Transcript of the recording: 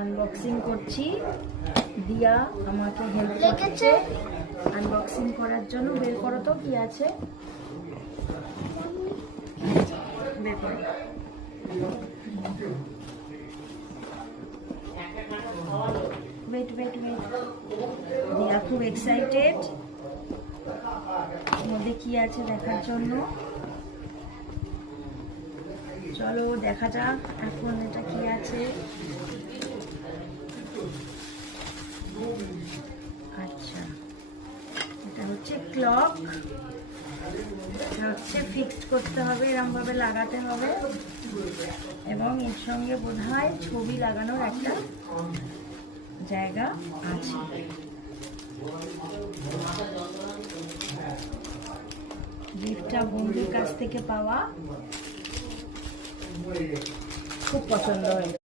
Unboxing করছি। দিয়া আমাকে হেল্প করছে আনবক্সিং করার জন্য। বের করো তো কি আছে, বের করো। ওয়েট ওয়েট ওয়েট, দিয়া খুব এক্সাইটেড মধ্যে কি আছে দেখার জন্য। চলো দেখা যাক এখন এটা কি আছে। আচ্ছা, এটা হচ্ছে ক্লক। এটা হচ্ছে ফিক্সড করতে হবে, এরকম ভাবে লাগাতে হবে এবং এর সঙ্গে বোধহয় ছবি লাগানোর একটা জায়গা আছে। গিফটটা বন্ধুর কাছ থেকে পাওয়া, খুব পছন্দ হয়েছে।